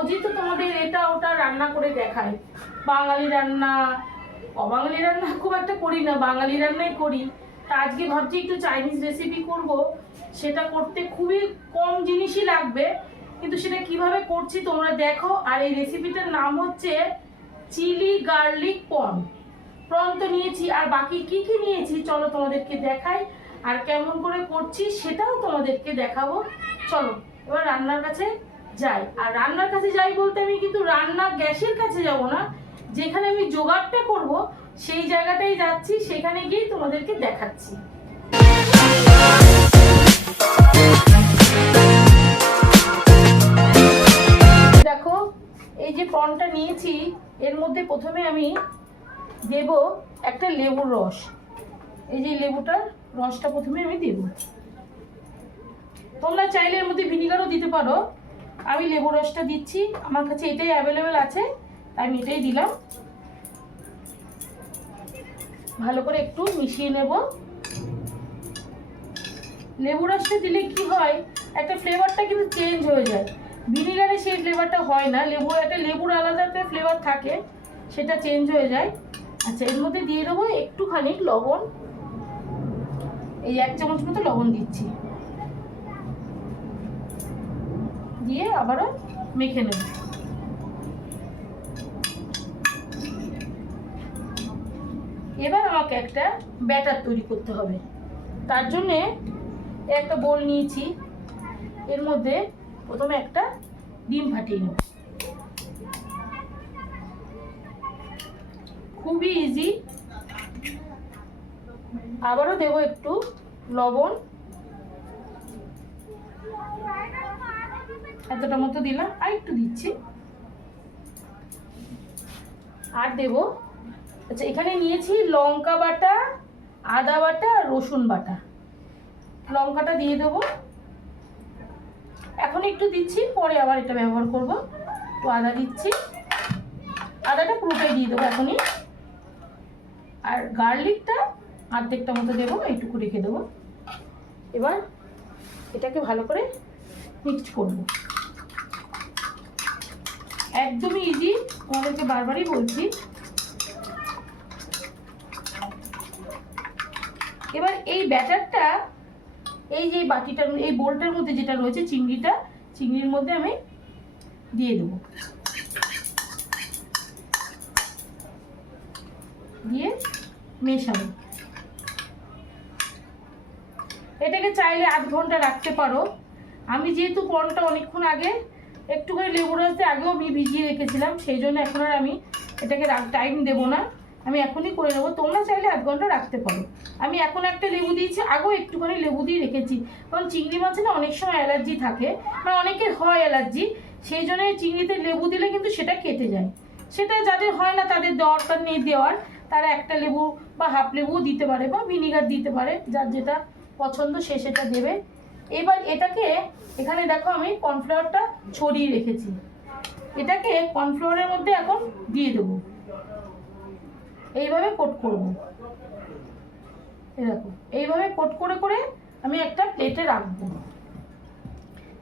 রোজই তো তোমাদের এটা ওটা রান্না করে দেখায়, বাঙালি রান্না। অবাঙালি রান্না খুব একটা করি না, বাঙালি রান্নাই করি। তা আজকে ভাবছি একটু চাইনিজ রেসিপি করব। সেটা করতে খুবই কম জিনিসই লাগবে, কিন্তু সেটা কিভাবে করছি তোমরা দেখো। আর এই রেসিপিটার নাম হচ্ছে চিলি গার্লিক প্রন। প্রন তো নিয়েছি, আর বাকি কি কি নিয়েছি চলো তোমাদেরকে দেখাই। আর কেমন করে করছি সেটাও তোমাদেরকে দেখাবো। চলো এবার রান্নার কাছে যাই। আর রান্নার কাছে যাই বলতে আমি কিন্তু রান্না গ্যাসের কাছে যাব না, যেখানে আমি জোগাড়টা করব সেই জায়গাটাই যাচ্ছি, সেখানে গিয়ে তোমাদেরকে দেখাচ্ছি। দেখো এই যে প্রনটা নিয়েছি, এর মধ্যে প্রথমে আমি দেব একটা লেবুর রস। এই যে লেবুটার রসটা প্রথমে আমি দেব। তোমরা চাইলে এর মধ্যে ভিনিগারও দিতে পারো, আমি লেবুর রসটা দিচ্ছি। আমার কাছে এটাই অ্যাভেলেবেল আছে, তাই আমি এটাই দিলাম। ভালো করে একটু মিশিয়ে নেব। লেবু রসটা দিলে কি হয়, একটা ফ্লেভারটা কিন্তু চেঞ্জ হয়ে যায়। ভিনিগারে সেই ফ্লেভারটা হয় না, লেবুর আলাদা একটা ফ্লেভার থাকে, সেটা চেঞ্জ হয়ে যায়। আচ্ছা, এর মধ্যে দিয়ে দেবো একটুখানি লবণ। এই 1 চামচ মতো লবণ দিচ্ছি, দিয়ে আবারও মেখে নেব। এবার আমাকে একটা ব্যাটার তৈরি করতে হবে। তার জন্যে একটা বোল নিয়েছি, এর মধ্যে প্রথমে একটা ডিম ফাটিয়ে নেব। খুবই ইজি। আবারও দেবো একটু লবণ, এতটা মতো দিলাম, আর একটু দিচ্ছি। আর দেব, আচ্ছা এখানে নিয়েছি লঙ্কা বাটা, আদা বাটা আর রসুন বাটা। লঙ্কাটা দিয়ে দেবো, এখন একটু দিচ্ছি, পরে আবার এটা ব্যবহার করব। তো আদা দিচ্ছি, আদাটা পুরোটাই দিয়ে দেবো এখনই। আর গার্লিকটা অর্ধেকটা মতো দেবো, এইটুকু রেখে দেবো। এবার এটাকে ভালো করে মিক্সড করব। একদমই ইজি, তোমাদেরকে বারবারই বলছি। এবার এই ব্যাটারটা এই যে বাটিটার, এই বোলটার মধ্যে যেটা রয়েছে চিংড়ির মধ্যে আমি দিয়ে দেবো। দিয়ে মেশাবো। এটাকে চাইলে 1/2 ঘন্টা রাখতে পারো। আমি যেহেতু প্রনটা অনেকক্ষণ আগে একটুখানি লেবু রস দিয়ে আগেও আমি ভিজিয়ে রেখেছিলাম, সেই জন্য এখন আর আমি এটাকে টাইম দেবো না, আমি এখনই করে নেবো। তোমরা চাইলে 1/2 ঘন্টা রাখতে পারো। আমি এখন একটা লেবু দিয়েছি, আগেও একটুখানি লেবু দিয়ে রেখেছি, কারণ চিংড়ি মাছে না অনেক সময় অ্যালার্জি থাকে, মানে অনেকের হয় অ্যালার্জি, সেই জন্য চিংড়িতে লেবু দিলে কিন্তু সেটা কেটে যায়। সেটা যাদের হয় না তাদের দরকার নেই দেওয়ার, তারা একটা লেবু বা হাফ লেবুও দিতে পারে, বা ভিনিগার দিতে পারে, যার যেটা পছন্দ সে সেটা দেবে। এবার এটাকে, এখানে দেখো আমি কর্নফ্লাওয়ারটা ছড়িয়ে রেখেছি, এটাকে কর্নফ্লাওয়ারের মধ্যে এখন দিয়ে দেবো। এইভাবে কোট করব। এই দেখো এইভাবে কোট করে করে আমি একটা প্লেটে রাখবো।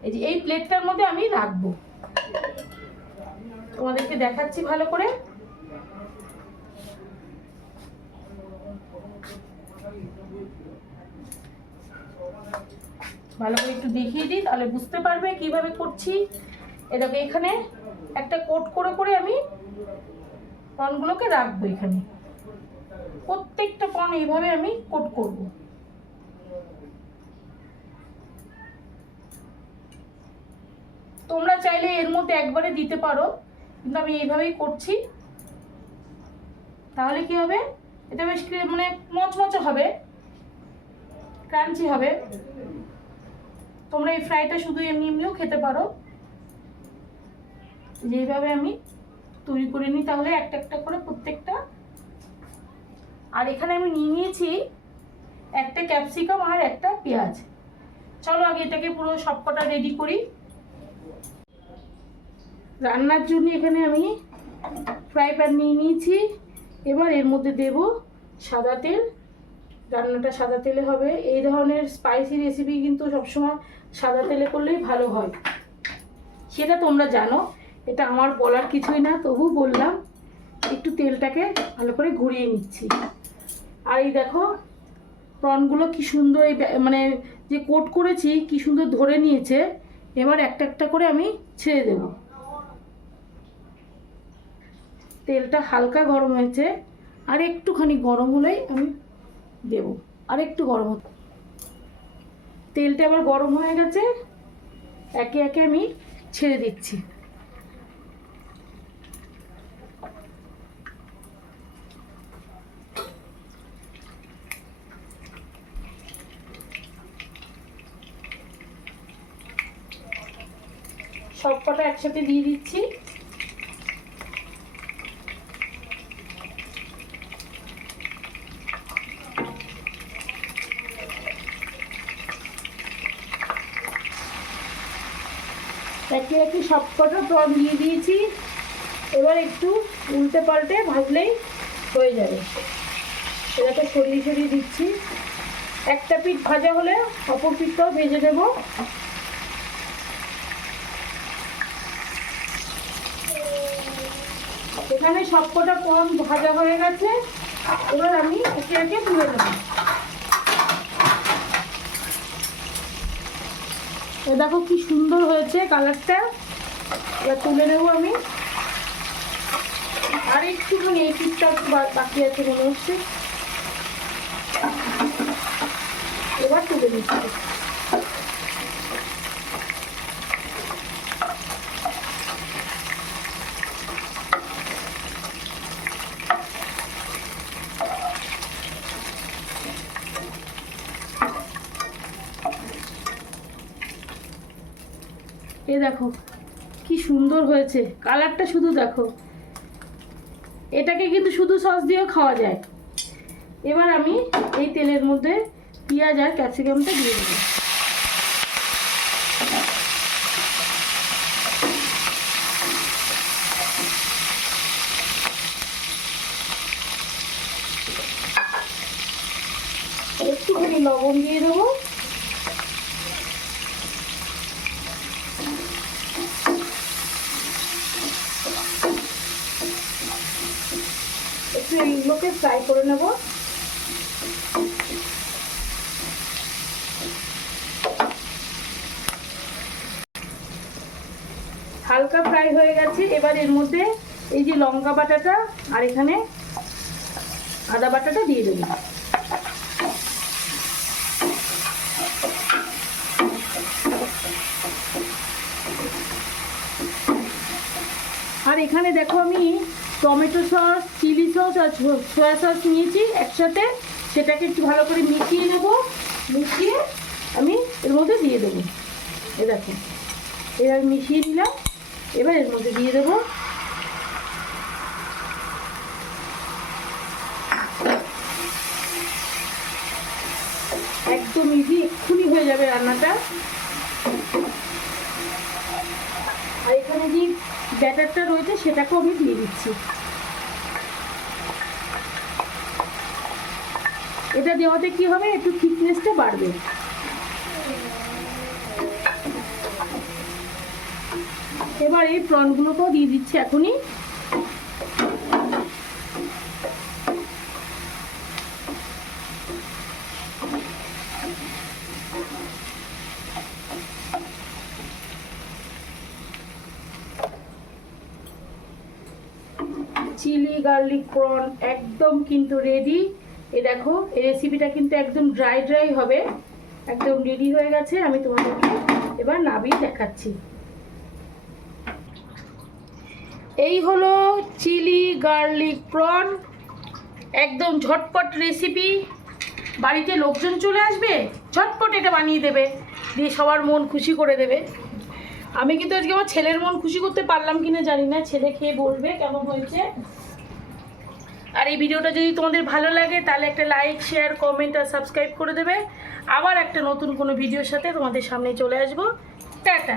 এই যে এই প্লেটটার মধ্যে আমি রাখবো, তোমাদেরকে দেখাচ্ছি ভালো করে। ভালো করে একটু দেখিয়ে দিই, তাহলে বুঝতে পারবে কিভাবে করছি। এটাকে এখানে একটা কোট করে করে আমি প্রনগুলোকে রাখবো। এখানে প্রত্যেকটা প্রন এইভাবে আমি কোট করব। তোমরা চাইলে এর মধ্যে একবারে দিতে পারো, কিন্তু আমি এইভাবেই করছি। তাহলে কি হবে, এটা বেশ মানে মচমচে হবে, ক্রাঞ্চি হবে। তোমরা এই ফ্রাইটা শুধু এমনি এমনিও খেতে পারো। যেইভাবে আমি তৈরি করে নিই, তাহলে একটা একটা করে প্রত্যেকটা। আর এখানে আমি নিয়ে নিয়েছি একটা ক্যাপসিকাম আর একটা পেঁয়াজ। চলো আগে এটাকে পুরো সবকটা রেডি করি। রান্নার জন্য এখানে আমি ফ্রাই প্যান নিয়ে নিয়েছি। এবার এর মধ্যে দেব সাদা তেল। রান্নাটা সাদা তেলে হবে। এই ধরনের স্পাইসি রেসিপি কিন্তু সবসময় সাদা তেলে করলেই ভালো হয়, সেটা তোমরা জানো। এটা আমার বলার কিছুই না, তবু বললাম। একটু তেলটাকে ভালো করে ঘুরিয়ে নিচ্ছি। আর এই দেখো প্রনগুলো কি সুন্দর, এই মানে যে কোট করেছি কি সুন্দর ধরে নিয়েছে। এবার একটা একটা করে আমি ছেড়ে দেব। তেলটা হালকা গরম হয়েছে, আর একটুখানি গরম হলেই আমি দেব। আর একটু গরম হতে, তেলটা আবার গরম হয়ে গেছে। একে একে আমি ছেড়ে দিচ্ছি। সব কটা একসাথে দিয়ে দিচ্ছি। একে একে সব কটা প্রন দিয়ে দিয়েছি। এবার একটু উল্টে পাল্টে ভাজলেই হয়ে যাবে। এটাকে সরিয়ে সরিয়ে দিচ্ছি। একটা পিঠ ভাজা হলে অপর পিঠটাও ভেজে দেবো। এখানে সব কটা প্রন ভাজা হয়ে গেছে। এবার আমি একে একে তুলে নেব। এ দেখো কি সুন্দর হয়েছে কালারটা। এবার তুলে নেবো আমি। আর একটুখানি এই পিঠটা বাকি আছে মনে হচ্ছে। এবার তুলে নিচ্ছি। এ দেখো কি সুন্দর হয়েছে কালারটা, শুধু দেখো। এটাকে কিন্তু শুধু সস দিয়েও খাওয়া যায়। এবার আমি এই তেলের মধ্যে পেঁয়াজ আর ক্যাপসিকামটা দিয়ে দেবো। একটুখানি লবণ দিয়ে দেবো। একটু এইগুলোকে ফ্রাই করে নেব। হালকা ফ্রাই হয়ে গেছে। এবার এর মধ্যে এই যে লঙ্কা বাটাটা আর এখানে আদা বাটাটা দিয়ে দেবো। আর এখানে দেখো আমি টমেটো সস, চিলি সস আর সয়া সস নিয়েছি একসাথে। সেটাকে একটু ভালো করে মিশিয়ে নেব। মিশিয়ে আমি এর মধ্যে দিয়ে দেবো। এ দেখো এবার মিশিয়ে দিলাম। এবার এর মধ্যে দিয়ে দেবো। একদম ইজি, এক্ষুনি হয়ে যাবে রান্নাটা। আর এখানে যে ব্যাটারটা রয়েছে সেটাকেও আমি দিয়ে দিচ্ছি। এটা দেওয়াতে কি হবে, একটু থিকনেসটা বাড়বে। এবার এই প্রনগুলোকেও দিয়ে দিচ্ছি এখনই। চিলি গার্লিক প্রন একদম কিন্তু রেডি। এ দেখো এই রেসিপিটা কিন্তু একদম ড্রাই ড্রাই হবে। একদম রেডি হয়ে গেছে। আমি তোমাদেরকে এবার নামিয়ে দেখাচ্ছি। এই হলো চিলি গার্লিক প্রন, একদম ঝটপট রেসিপি। বাড়িতে লোকজন চলে আসবে, ঝটপট এটা বানিয়ে দেবে, দিয়ে সবার মন খুশি করে দেবে। আমি কিন্তু আজকে আমার ছেলের মন খুশি করতে পারলাম কিনা জানি না। ছেলে খেয়ে বলবে কেমন হয়েছে। আর এই ভিডিওটা যদি তোমাদের ভালো লাগে তাহলে একটা লাইক, শেয়ার, কমেন্ট আর সাবস্ক্রাইব করে দেবে। আবার একটা নতুন কোনো ভিডিওর সাথে তোমাদের সামনে চলে আসবো। টাটা।